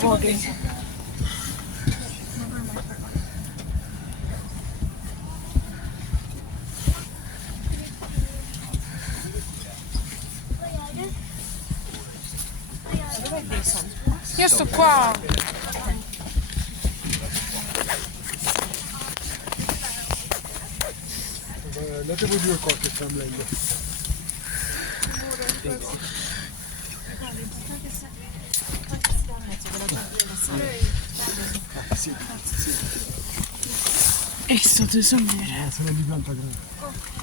vodi. Io sto qua. Datevo 2 cose framlendo. È stato esaminare. Sono di pianta grande.